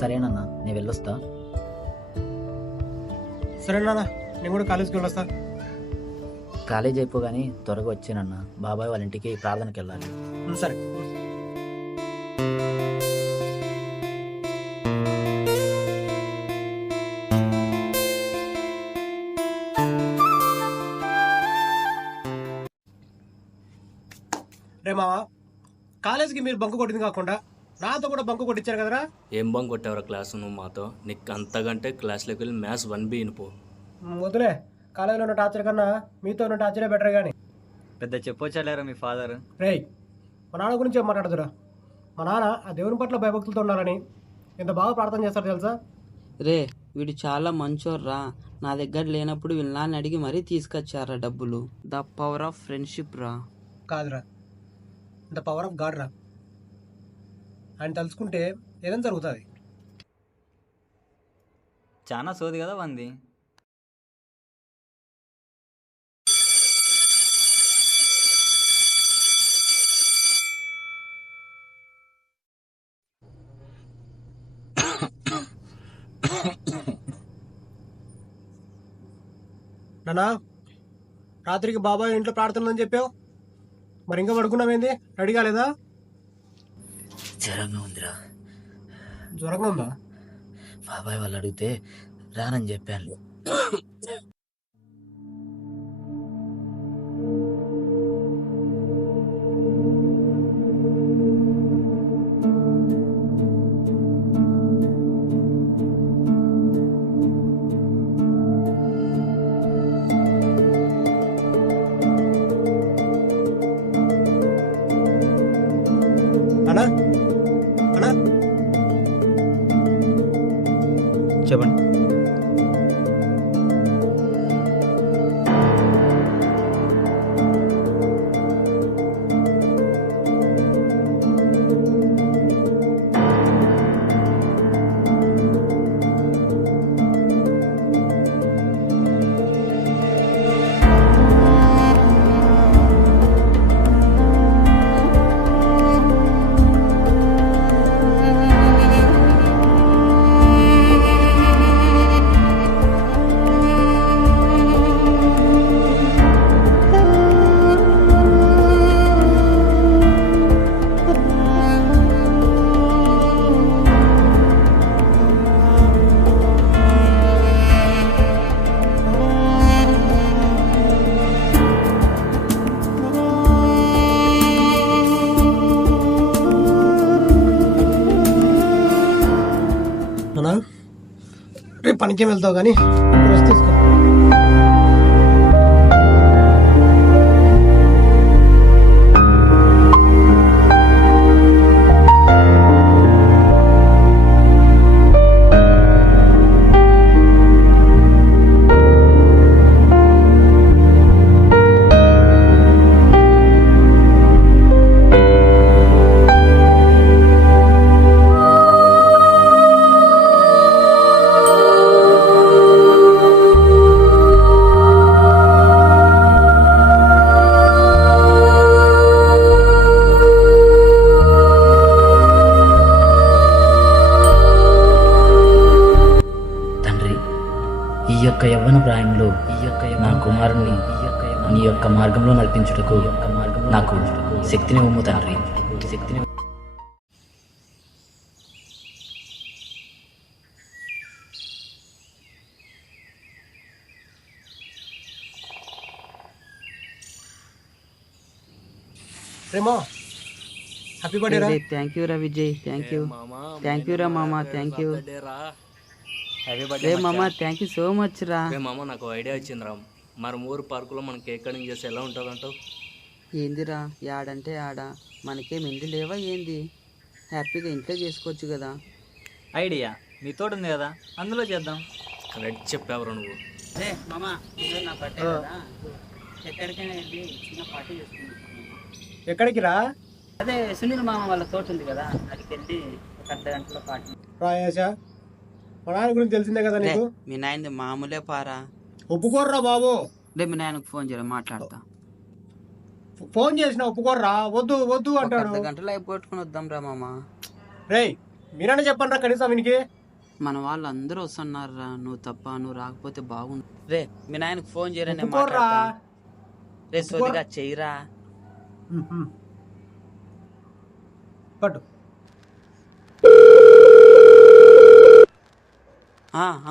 సరేనన్నా, నేను వెళ్ళొస్తా. సరేనా, నేను కూడా కాలేజీకి వెళ్ళొస్తా. కాలేజ్ అయిపోగానే త్వరగా వచ్చానన్నా, బాబాయ్ వాళ్ళ ఇంటికి ప్రార్థనకి వెళ్ళాలి. సరే. రే మావా, కాలేజీకి మీరు బంకు కొట్టింది కాకుండా నాతో కూడా బంకు కొట్టించారు కదరా. ఏం బంక్ కొట్టావురా క్లాస్ నువ్వు మాతో? నీకు అంతకంటే క్లాస్లోకి వెళ్ళి మ్యాథ్స్ 1B వినిపో. వద్దులే, కాలేజీలో ఉన్న టార్చర్ కన్నా మీతో ఉన్న టార్చరే బెటర్ కానీ. పెద్ద చెప్పొచ్చాలేరా మీ ఫాదర్. రేయ్, మా నాన్న గురించి ఏం మాట్లాడుతురా? మా నాన్న ఆ దేవుని పట్ల భయభక్తులతో ఉండాలని ఎంత బాగా ప్రార్థన చేస్తారో తెలుసా? రే, వీడు చాలా మంచోర్రా. నా దగ్గర లేనప్పుడు వీళ్ళ నాన్న అడిగి మరీ తీసుకొచ్చారా డబ్బులు. ద పవర్ ఆఫ్ ఫ్రెండ్షిప్ రా. కాదురా, ద పవర్ ఆఫ్ గాడ్ రా. ఆయన తలుచుకుంటే ఏదైనా జరుగుతుంది. చాలా సోది కదా వంది. నానా, రాత్రికి బాబాయ్ ఇంట్లో ప్రార్థనలని చెప్పావు, మరి ఇంకా పడుకున్నావేంది? రెడీ కాలేదా? జ్వరంగా ఉందిరా. జ్వరంగా ఉందా? బాబాయ్ వాళ్ళు అడిగితే రానని చెప్పాను. అన్నా, అన్నా, చెప్పండి. నానా, రేపు పనికేం వెళ్తావు కానీ రెస్ట్ తీసుకో. ఈ యొక్క యవ్వన ప్రాయంలో నా కుమారుని నీ యొక్క మార్గంలో నడిపించుటకు నాకు శక్తిని ఇవ్వము తండ్రి, శక్తిని. రేమో, హ్యాపీ బర్త్డే రా. థ్యాంక్ యూ రా Vijay, thank you. Thank you రా మామ, థ్యాంక్ యూ. రే మామ, థ్యాంక్ యూ సో మచ్ రా. మామ నాకు ఐడియా వచ్చిందిరా. మరి ఊరు పార్కులో మనం కేక్ కటింగ్ చేస్తే ఎలా ఉంటుంది అంటావు? ఏందిరా, యాడంటే ఆడ మనకేం ఇంటి లేవా ఏంది? హ్యాపీగా ఇంట్లో చేసుకోవచ్చు కదా. ఐడియా మీ తోట ఉంది కదా, అందులో చేద్దాం. కరెక్ట్ చెప్పావురా నువ్వు. ఎక్కడికి రా? అదే సునీల్ మామ వాళ్ళ తోట ఉంది కదా, అక్కడికి వెళ్ళి ఒక అర్ధ గంటలో పార్టీ. రాయేశా, మా నాన్న గురించి తెలిసిందే కదా నీకు. మీ నాయనది మామూలే పారా. ఒప్పుకోర్రా బాబు. రేపు మీ నాయనకు ఫోన్ చేయరా, మాట్లాడతా. ఫోన్ చేసిన ఒప్పుకోర్రా. వద్దు వద్దు అంటాడు. అర్ధ గంటలో అయిపోట్టుకుని వద్దాం రా మామ. రేయ్, మీరనే చెప్పండి రా కనీసం వీనికి. మన వాళ్ళు అందరూ వస్తున్నారా, నువ్వు తప్ప. నువ్వు రాకపోతే బాగుంది. రే మీ నాయనకు ఫోన్ చేయరా, నేను ఒప్పుకోర్రా. మాట్లాడతా. రే సోదిగా చెయ్యరా. పట్టు.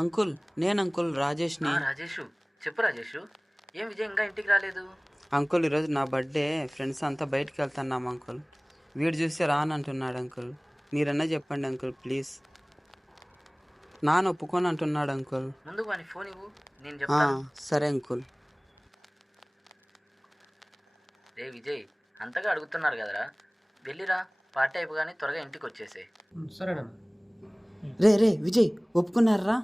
అంకుల్, నేను అంకుల్ రాజేష్ని. రాజేష్ చెప్పు రాజేష్, ఏం విజయ్ ఇంకా ఇంటికి రాలేదు? అంకుల్ ఈరోజు నా బర్త్డే, ఫ్రెండ్స్ అంతా బయటికి వెళ్తున్నాం అంకుల్. వీడు చూస్తే రానంటున్నాడు అంకుల్. మీరన్నా చెప్పండి అంకుల్ ప్లీజ్. నాన్న ఒప్పుకొని అంటున్నాడు అంకుల్. ముందు వాని ఫోన్ ఇవ్వు, నేను చెప్తాను. సరే అంకుల్. రే విజయ్, అంతగా అడుగుతున్నారు కదరా, వెళ్ళిరా. పార్టీ అయిపోగానే త్వరగా ఇంటికి వచ్చేసే. సరేనా? రే రే విజయ్ ఒప్పుకున్నారా?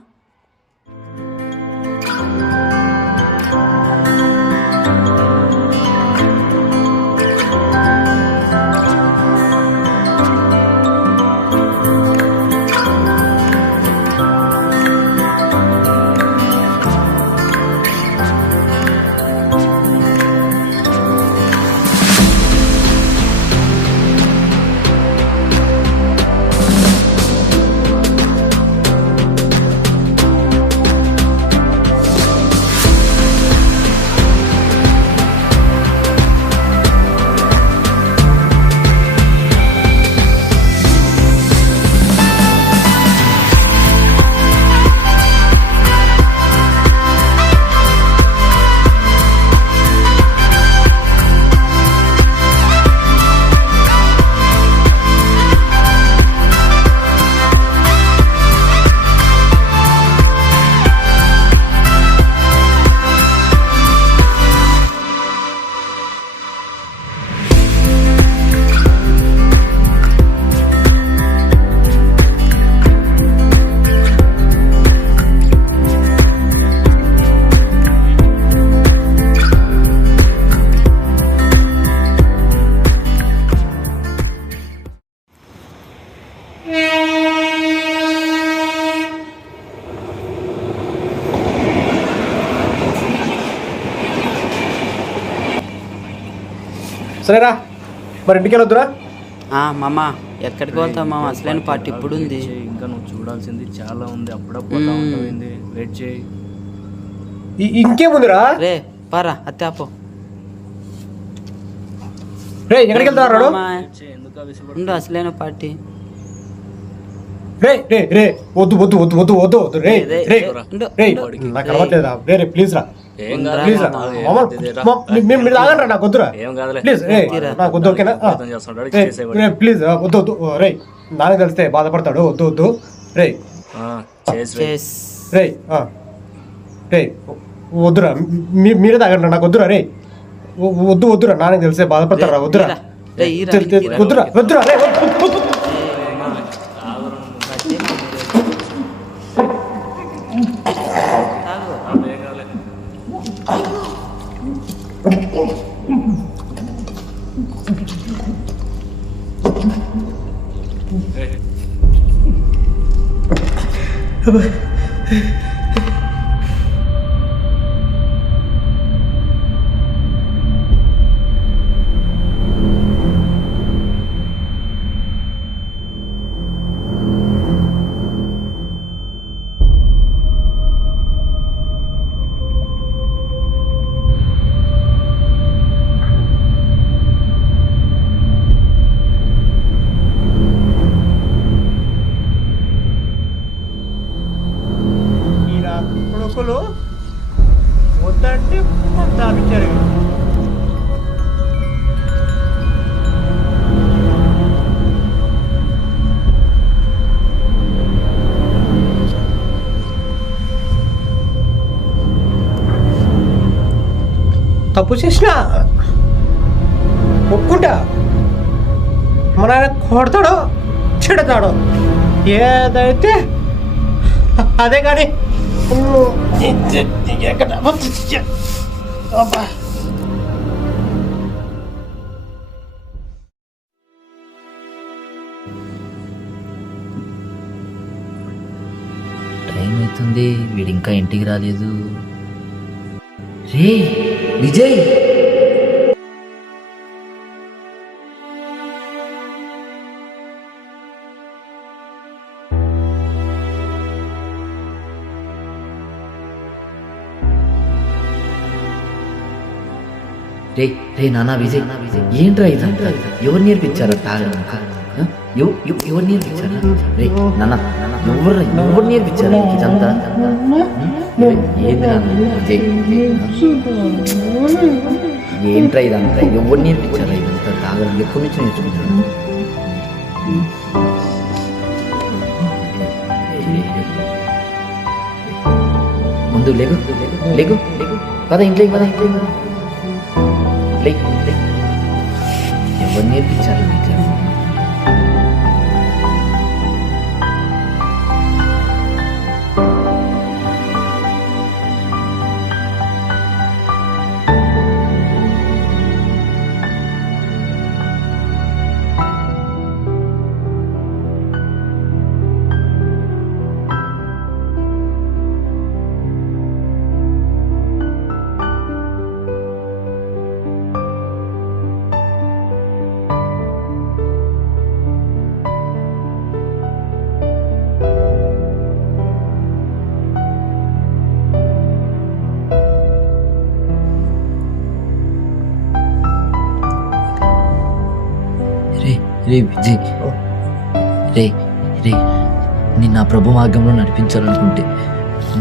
సరేరా, మరి ఇంటికి వెళ్ళొద్దురా? మామ ఎక్కడికి వెళ్తావు మామ? అసలైన పార్టీ ఇప్పుడు ఉంది. ఇంకా నువ్వు చూడాల్సింది చాలా ఉంది, అప్పుడే పోతా ఉంటుంది. వెయిట్ చేయి. ఇంకేముందిరా? రే పారా అత్తాపో. రే ఎక్కడికి వెళ్తారు? ఎందుకు ఉండు, అసలైన పార్టీ. రే రే రే వద్దు వద్దు వద్దు వద్దు వద్దు వద్దు. రే రే, రే ఉండు, రే ఉండు. నాకు అలవాట్లేదురా. రే రే ప్లీజ్ రా, ఏం ప్లీజ్ రా. మీరు తాగండి, నాకు వద్దురా ప్లీజ్. రే నాకు వద్దు, ఓకేనా? రే ప్లీజ్ వద్దు వద్దు. రే నాన్న కలిస్తే బాధపడతాడు, వద్దు వద్దు. రే చేస్. రే రే వద్దురా, మీరే తాగండి, నాకు వద్దురా. రే వద్దు వద్దురా, నాన్న తెలిస్తే బాధపడతారా, వద్దురా. రే, ఈరా, ఈరా. వద్దురా వద్దురా. రే వద్దు, వద్దు. కొడుకులు వద్దంటే తాపించారు. తప్పు చేసినా ఒప్పుకుంటా. మన ఆయన కొడతాడో చెడతాడో ఏదైతే అదే కానీ టైం అవుతుంది, వీడు ఇంకా ఇంటికి రాలేదు. రే విజయ్, రే రే నానా విజయ్ ఏంట్రా ఇదంతా ఎవరు నేర్పించారా తాగడం ఎవరు నేర్పించారా రే నాన్న ఎవరు నేర్పించారా ఇదంతా ఏంది నాన్న విజయ్ ఏంట్రా ఇదంతా ఎవరు నేర్పించారా ఇదంతా తాగడం ఎప్పటి నుంచి నేర్చుకుంటాను ముందు లేగు లేగు పద ఇంట్లోకి పద లేకు ఎవరు నేర్పించారు మీకు రే విజయ్ రే రే నేను నా ప్రభు మార్గంలో నడిపించాలనుకుంటే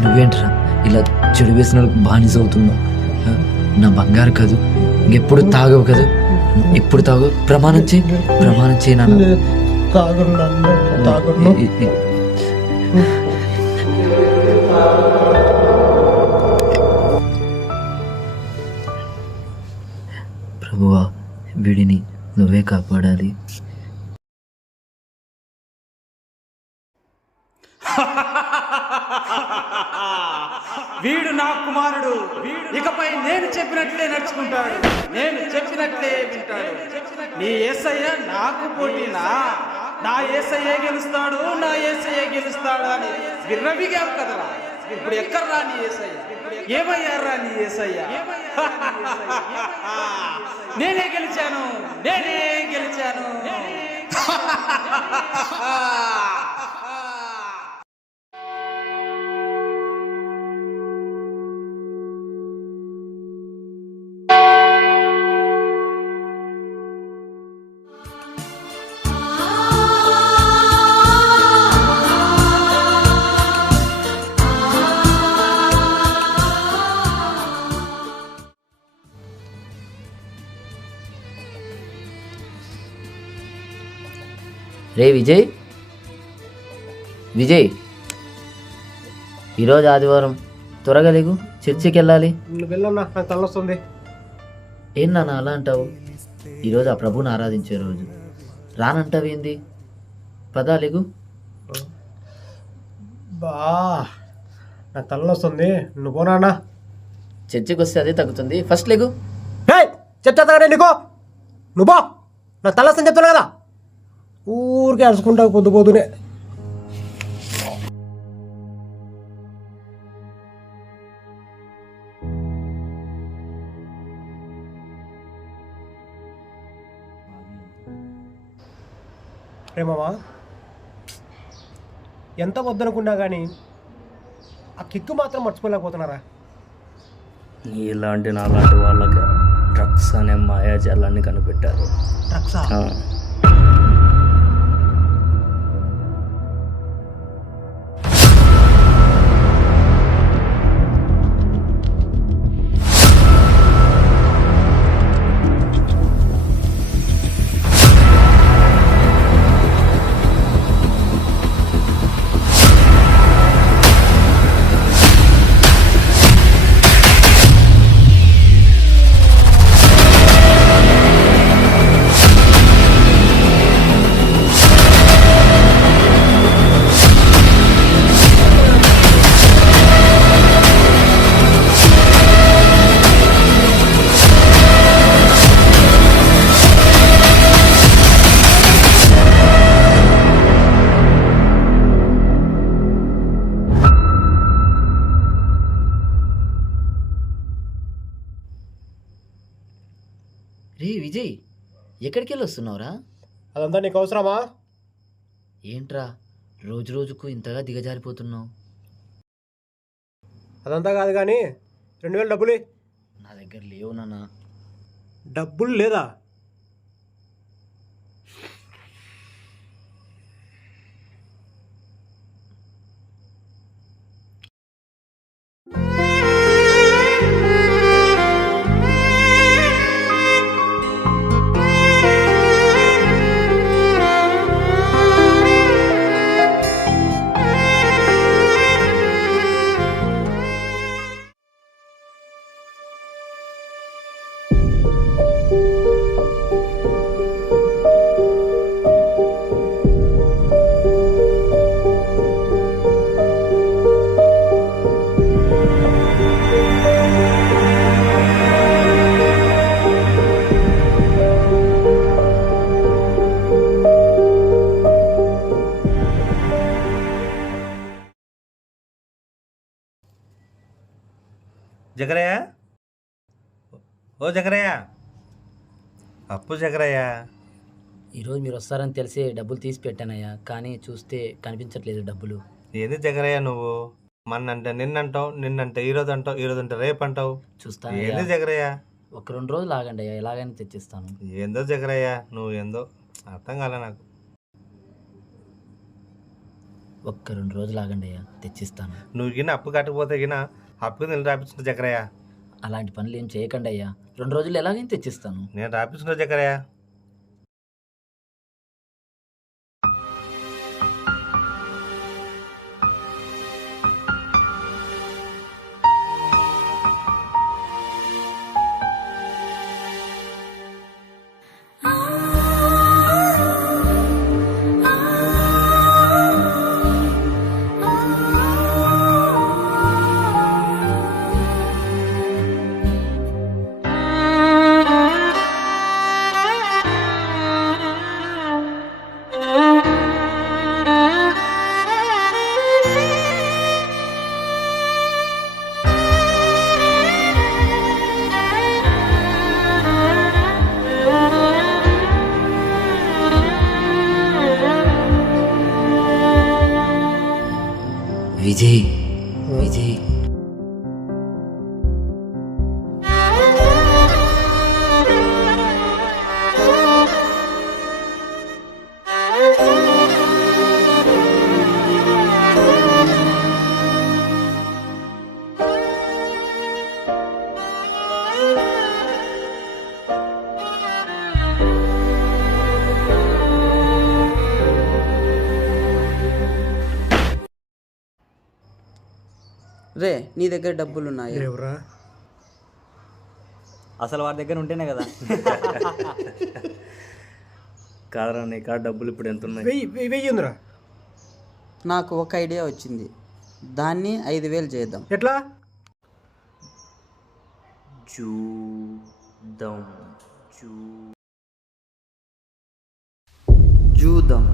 నువ్వేంట్రా ఇలా చెడు వేసిన బానిస అవుతున్నావు నా బంగారు కాదు ఇంకెప్పుడు తాగవు కదా ఎప్పుడు తాగవు ప్రమాణం చేయి నాన్న ప్రభువా వీడిని నువ్వే కాపాడాలి వీడు నా కుమారుడు ఇకపై నేను చెప్పినట్లే నడుచుకుంటాడు నేను చెప్పినట్లే వింటాడు నీ యేసయ్య నాకు పోటీనా నా యేసయ్యే గెలుస్తాడు నా యేసయ్యే గెలుస్తాడు అని విర్రవిగావు కదరా ఇప్పుడు ఎక్కడ్రా నీ యేసయ్య ఏమయ్యారా నీ యేసయ్య నేనే గెలిచాను రే విజయ్ ఈరోజు ఆదివారం త్వరగా లేగు చర్చికి వెళ్ళాలి వెళ్ళన్నా నాకు తలొస్తుంది ఏం నాన్న అలా అంటావు ఈరోజు ఆ ప్రభుని ఆరాధించే రోజు రానంటావేంది పదా లేగు బా నాకు తలొస్తుంది నువ్వు పోనా చర్చికి వస్తే అదే తగ్గుతుంది ఫస్ట్ లేగు చెప్తా నీకో నువ్వు బా నాకు తలొస్తుంది చెప్తాను కదా ఊరికే అరుచుకుంటా పొద్దునే రేమమ్మా ఎంత వద్దనుకున్నా కానీ ఆ కిక్కు మాత్రం మర్చిపోలేకపోతున్నారా నీలాంటి నాలాంటి వాళ్ళకి డ్రగ్స్ అనే మాయాజాలాన్ని కనిపెట్టారు డ్రగ్సా రే విజయ్ ఎక్కడికి వెళ్ళి వస్తున్నావురా అదంతా నీకు అవసరమా ఏంట్రా రోజు రోజుకు ఇంతగా దిగజారిపోతున్నావు అదంతా కాదు కానీ 2000 డబ్బులు నా దగ్గర లేవు నాన్న డబ్బులు లేదా? జగరయ్య, ఓ జగరయ్య, అప్పు జగరయ్య. ఈరోజు మీరు వస్తారని తెలిసి డబ్బులు తీసి పెట్టానయ్యా, కానీ చూస్తే కనిపించట్లేదు డబ్బులు. ఏంది జగరయ్య నువ్వు? మన్నంటే నిన్నంటావు, నిన్నంటే ఈరోజు అంటావు, ఈరోజు అంటే రేపు అంటావు. చూస్తాను ఏంది జగరయ్య? ఒక 2 రోజులు ఆగండి అయ్యా, ఎలాగైనా తెచ్చిస్తాను. ఏందో జగరయ్య నువ్వు ఏందో అర్థం కాలే నాకు. ఒక్క 2 రోజులు ఆగండి అయ్యా, తెచ్చిస్తాను. నువ్వు గిన అప్పు కట్టకపోతే గిన అప్పుకి నేను రాపించిన జగరయ్య. అలాంటి పనులు ఏం చేయకండి అయ్యా, 2 రోజులు ఎలాగైనా తెచ్చిస్తాను. నేను రాపించిన జగరయ్య. విజయ్, విజయ్, రే నీ దగ్గర డబ్బులు ఉన్నాయి? లేవురా. అసలు వాడి దగ్గర ఉంటేనే కదా. కాదరా నీ కాడ డబ్బులు ఇప్పుడు ఎంత ఉన్నాయి? వెయ్యి ఉందిరా. నాకు ఒక ఐడియా వచ్చింది, దాన్ని 5,000 చేద్దాం. ఎట్లా? చూద్దాం. జూదం.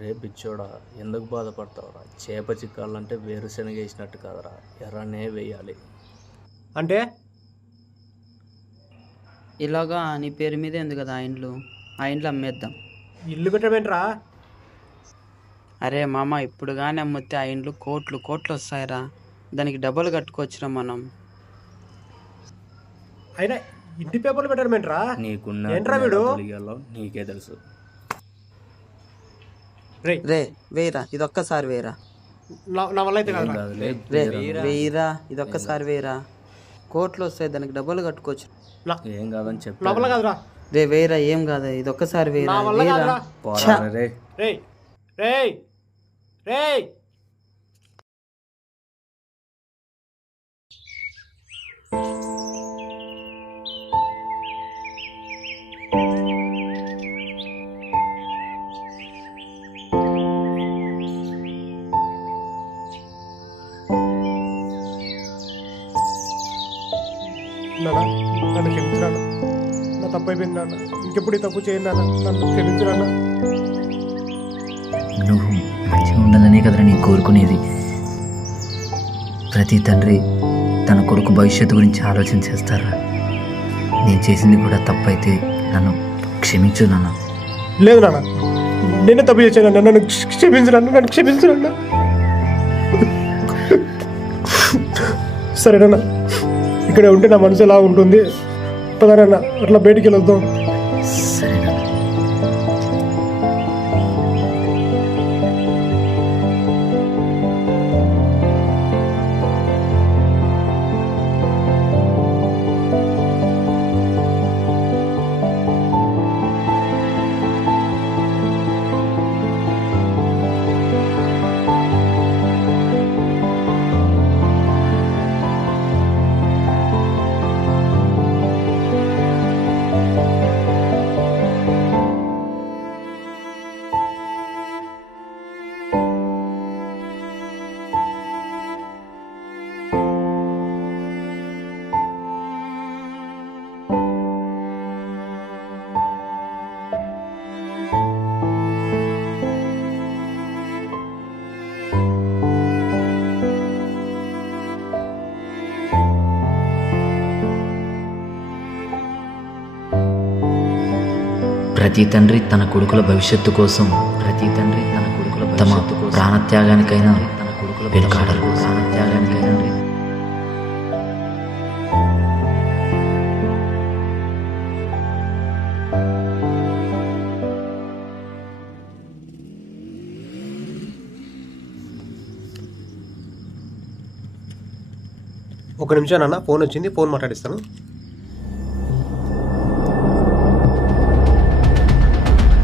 రే పిచ్చోడా, ఎందుకు బాధపడతావురా? చేప చిక్కాలంటే వేరుశనగ వేసినట్టు కాదురా, ఎర్రనే వేయాలి. అంటే ఇలాగా నీ పేరు మీదే ఉంది కదా ఆ ఇండ్లు, ఆ ఇండ్లు అమ్మేద్దాం. ఇల్లు కట్టమేంట్రా? అరే మామ, ఇప్పుడు కానీ అమ్మితే ఆ ఇండ్లు కోట్లు వస్తాయిరా. దానికి డబ్బులు కట్టుకోవచ్చురా మనం. అయినా ఇంటి పేపర్లు పెట్టడమేంట్రా? నీకున్న ఏంట్రా వీడు? ఇయ్యాలో నీకే తెలుసు. రే వేయరా, ఇదొక్కసారి వేయరా. నా వల్ల అయితే కాదురా. కాదులే, రే వేయరా, ఇదొక్కసారి వేయరా. కోట్లు వస్తాయి, దానికి డబ్బులు కట్టుకోవచ్చు. ఏం కాదని చెప్పి నా వల్ల కాదురా. రే వేయరా, ఏం కాదు, ఇదొక్కసారి వేయరా. నా వల్ల వేయరా. కాదురా. పోరా రే. రేయ్ రేయ్ రేయ్ నాన్న నన్ను క్షమించరా, నా తప్పు అయిపోయింది నాన్న. ఇంకెప్పుడు ఈ తప్పు చేయండి నాన్న, నన్ను క్షమించరా. నువ్వు మంచిగా ఉండాలనే కదరా నేను కోరుకునేది. ప్రతి తండ్రి తన కొడుకు భవిష్యత్తు గురించి ఆలోచన చేస్తారా. నేను చేసింది కూడా తప్పైతే నన్ను క్షమించు నాన్న. లేదు నాన్న, నేనే తప్పు చేశాను, నన్ను క్షమించరా, నన్ను క్షమించరా. సరేనా, ఇక్కడే ఉంటే నా మనసు ఎలా ఉంటుంది, పదనన్నా అట్లా బయటికి వెళ్ళొద్దాం. సరే నాన్న. ప్రతి తండ్రి తన కొడుకుల భవిష్యత్తు కోసం తమ ప్రాణత్యాగానికైనా వెనుకాడరు. ఒక నిమిషం నాన్న, ఫోన్ వచ్చింది, ఫోన్ మాట్లాడిస్తాను.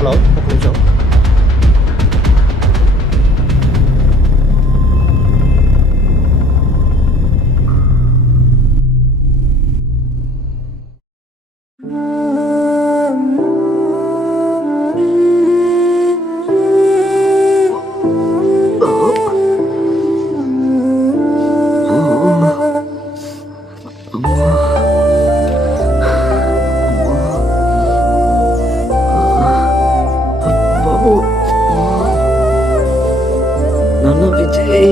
హలో, ఒక నిమిషం. నాన్న విజయ్,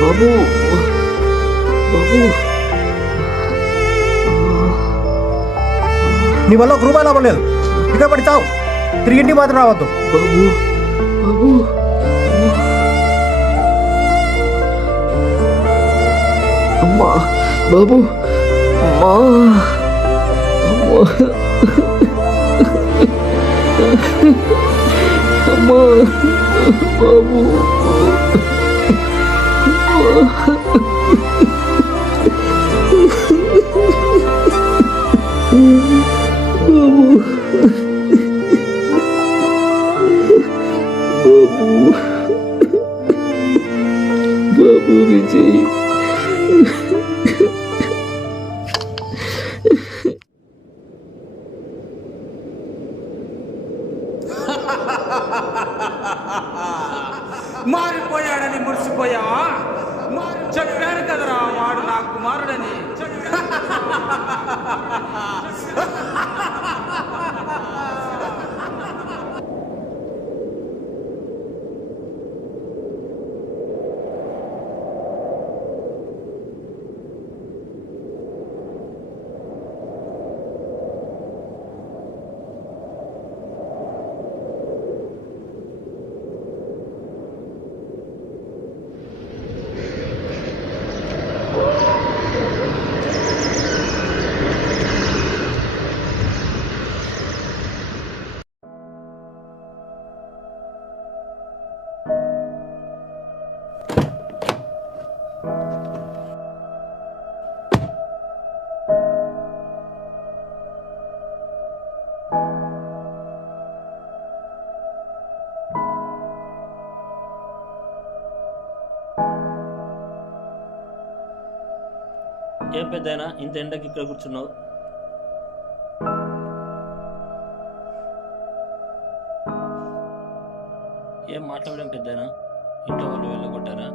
బాబు బాబు, నీ వల్ల ఒక రూపాయి లాభం లేదు, ఇక్కడ పడి చావు, తిరిగి ఇంటికి మాత్రం రావద్దు. బాబు బాబు, అమ్మా బాబు, అమ్మా అమ్మా అమ్మా బాబు. బాబు విజయ్, మారిపోయాడని మురిసిపోయావా? చెప్పాను కదరా వాడు నా కుమారుడని. ఏం పెద్దయినా ఇంత ఎండకి ఇక్కడ కూర్చున్నావు? ఏం మాట్లాడడం పెద్దయినా? ఇంట్లో వాళ్ళు వెళ్ళగొట్టారా?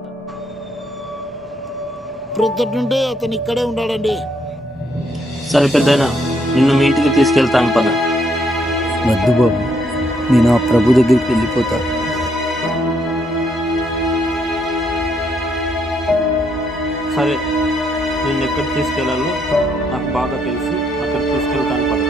ప్రొద్దుంటే అతను ఇక్కడే ఉన్నాడండి. సరే పెద్దయినా, నిన్ను మీ ఇంటికి తీసుకెళ్తాను పద. వద్దు బాబు, నేను ఆ ప్రభు దగ్గరికి వెళ్ళిపోతా. సరే, నిన్ను ఎక్కడికి తీసుకెళ్ళాలో నాకు బాగా తెలుసు, అక్కడికి తీసుకెళ్తాను పద.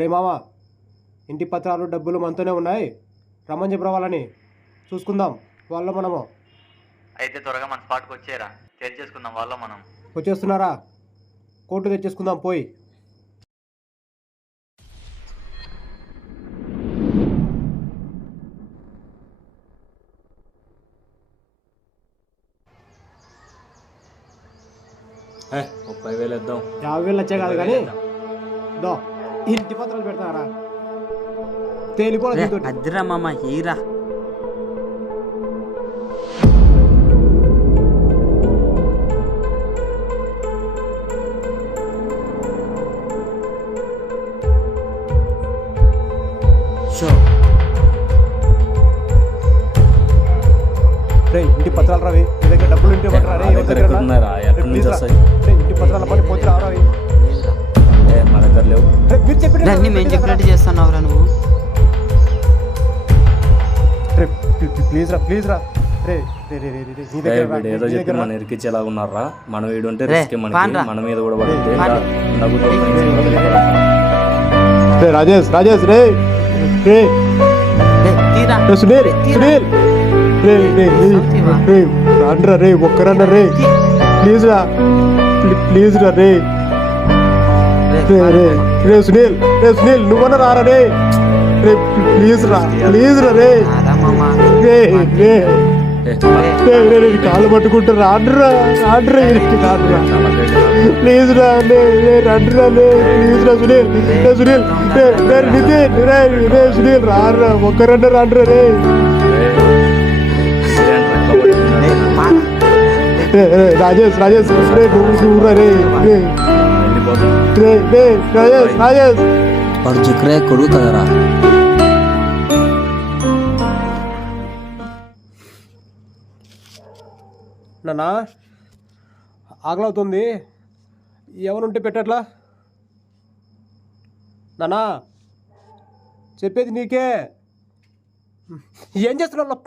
రే మామ, ఇంటి పత్రాలు డబ్బులు మనతోనే ఉన్నాయి, రమ్మని చెప్పిన వాళ్ళని చూసుకుందాం వాళ్ళ మనము. అయితే త్వరగా మన స్పాట్కి వచ్చేరా, చేసుకుందాం వాళ్ళ మనం. వచ్చేస్తున్నారా? కోర్టు తెచ్చేసుకుందాం పోయి. ఒక 10,000 ఇద్దాం. 50,000 వచ్చే కాదు కానీ దో ఇంటి పత్రాలు పెడతారా? తేలిపోలేదు. అద్దిరా మామ, హీరా. రే ఇంటి పత్రాలు రావి, నీ దగ్గర డబ్బులు ఉంటే పట్టరా రే. నా దగ్గర ఎక్కడ ఉన్నాయిరా? ఎక్కడి నుంచి వస్తాయి? రే ఇంటి పత్రాల పని పోతే రావి. మా దగ్గర లేవు. మీరు చెప్పిన అన్ని మేము చెప్పినట్టు చేస్తున్నావురా నువ్వు. ప్లీజ్ రా, ప్లీజ్ రా. రే రే రే రే రే నీ దగ్గర వీడు ఏదో చెప్పి మన ఇరికిచ్చేలాగా ఉన్నారా? మనం వీడు ఉంటే రిస్క్ మనకి, పాండ్రా. మన మీద కూడా పడుతుంది. రే రాజేష్, రాజేష్ రే రే తీరా రే సునీల్, సునీల్ రే రే రే రాండ్రా రే, ఒక్కరన్నా రే ప్లీజ్ రా, ప్లీజ్ రా రే రే రే రే సునీల్, రే సునీల్ నువ్వన్నా రారా రే రే ప్లీజ్ రా, ప్లీజ్ రా రే రే రే రే రే కాళ్ళు పట్టుకుంటా రాండ్రా, రాండ్రా ఇరికి రాండ్రా ప్లీజ్ రా రే రే రండ్రా రే ప్లీజ్ రా సునీల్, రే సునీల్ రే రే నితిన్ రే రే సునీల్ రారా, ఒక్కరన్నా రాండ్రా రే రాజేష్, రాజేష్ రే నువ్వు రే రే రే రే రాజేష్, రాజేష్ వాడు చుక్కరే కొడుకు కదరా. నాన్న ఆకలవుతుంది, ఎవరుంటే పెట్టట్లా? నాన్నా చెప్పేది నీకే, ఏం చేస్తున్నావు?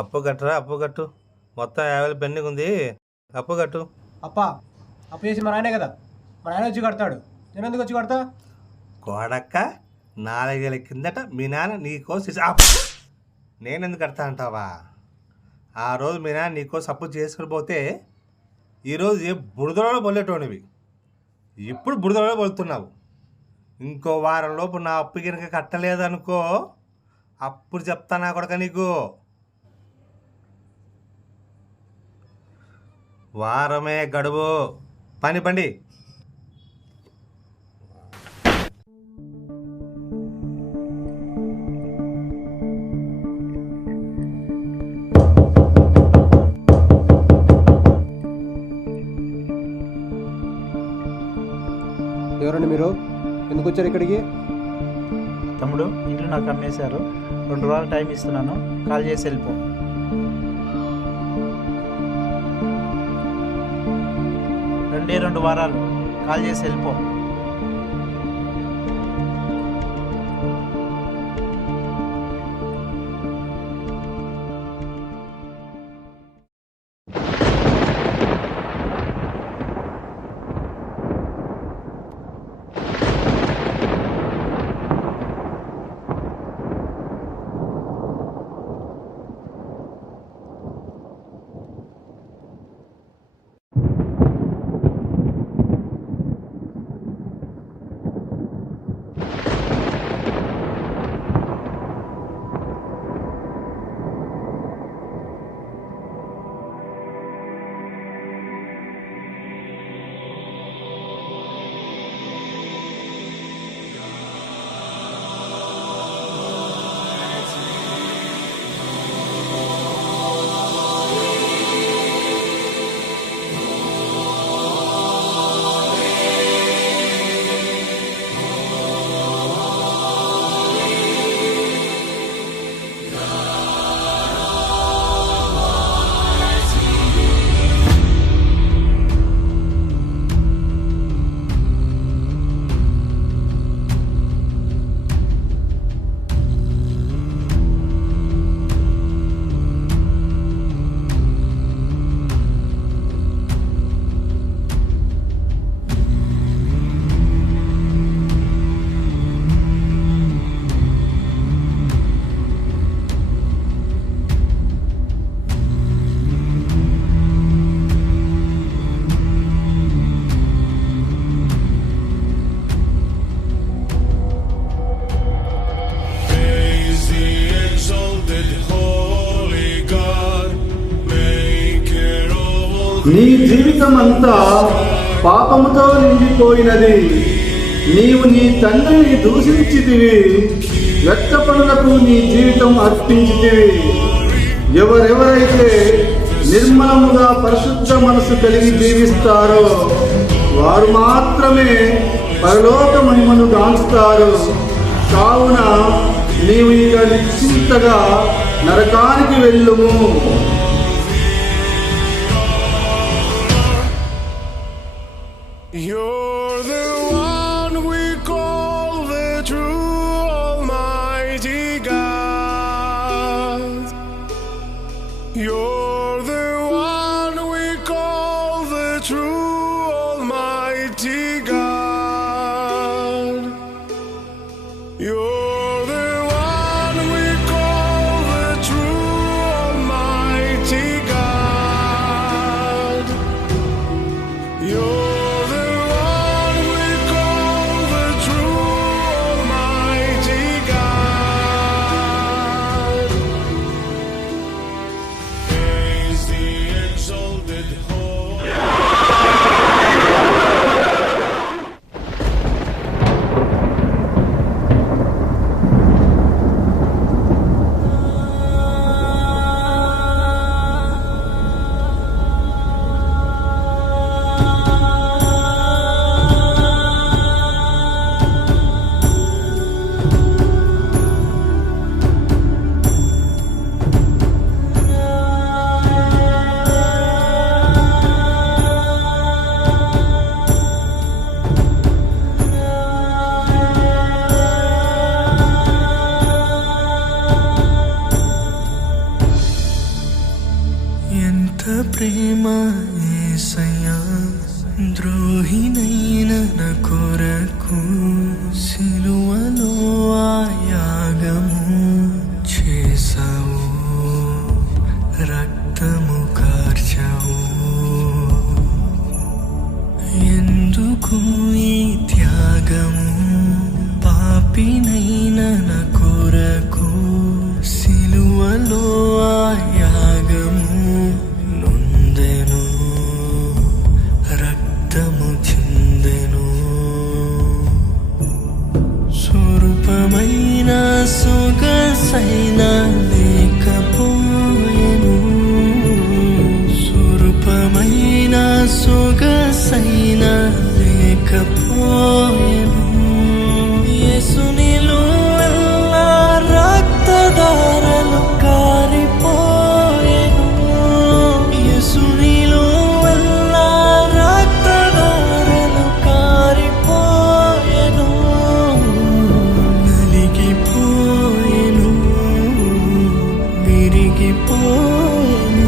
అప్పు కట్టరా, అప్పు కట్టు. మొత్తం 50 పెండింగ్ ఉంది, అప్పు కట్టు. అప్ప అప్పు చేసి మా నాయనే కదా, మా నాయన వచ్చి కడతాడు, నేను ఎందుకు వచ్చి కడతా? కోడక్క 4 ఏళ్ళ కిందట మీ నాన్న నీకోసం నేనెందుకు కడతా అంటావా? ఆ రోజు మీ నాన్న నీకోసం అప్పు చేసుకుని పోతే ఈరోజు ఏ బురదలో పొల్లేటోనివి, ఇప్పుడు బురదలో పొలుతున్నావు. ఇంకో వారం లోపు నా అప్పు కనుక కట్టలేదనుకో, అప్పుడు చెప్తా నా కొడక నీకు. వారమే గడువు, పని పండి. ఎవరండి మీరు? ఎందుకు వచ్చారు ఇక్కడికి? తమ్ముడు, ఇంట్లో నాకు అమ్మేశారు. 2 వారాలు టైం ఇస్తున్నాను, కాల్ చేసి వెళ్ళిపో. రెండే 2 వారాలు, కాల్ చేసి వెళ్ళిపో. నీ జీవితం అంతా పాపముతో నిండిపోయినది. నీవు నీ తండ్రిని దూషించితివి, వ్యర్థ పనులకు నీ జీవితం అర్పించితివి. ఎవరెవరైతే నిర్మలముగా పరిశుద్ధ మనసు కలిగి జీవిస్తారో వారు మాత్రమే పరలోక మహిమను గాంచుతారు. కావున నీవు ఇక నిశ్చింతగా నరకానికి వెళ్ళుము. You're the one we call the true Almighty God. You're the one we call the true Almighty God. You're the one we call the true Almighty God. You're సొగసైనా లేకపోయెను, స్వరూపమైన సొగసైనా లేకపోయెను. యేసునిలో ఎల్లా రక్తధారలు కారిపోయెను, యేసునిలో ఎల్లా రక్తధారలు కారిపోయెను. నలిగిపోయెను, విరిగిపోయెను.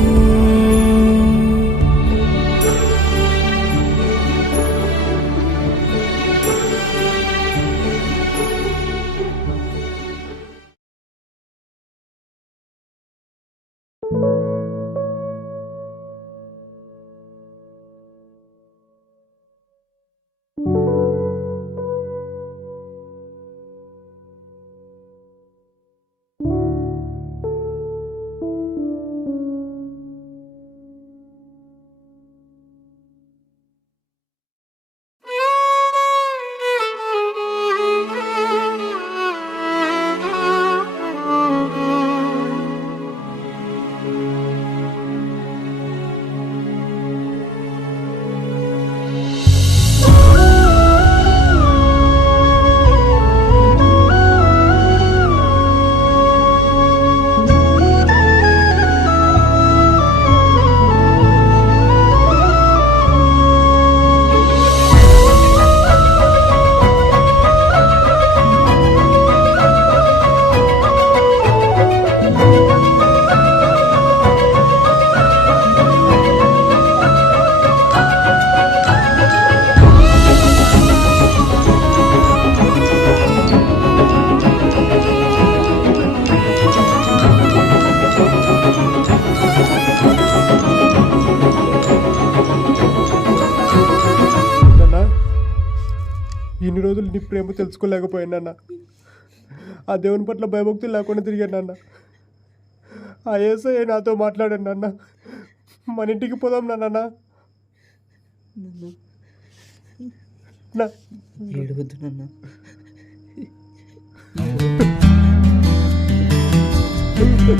ఇన్ని రోజులు నీ ప్రేమ తెలుసుకోలేకపోయాను నాన్న. ఆ దేవుని పట్ల భయభక్తులు లేకుండా తిరిగాను నాన్న. ఆ యేసయ్య నాతో మాట్లాడాను నాన్న. మన ఇంటికి పోదాం నాన్న. ఏడవద్దు నాన్న. నా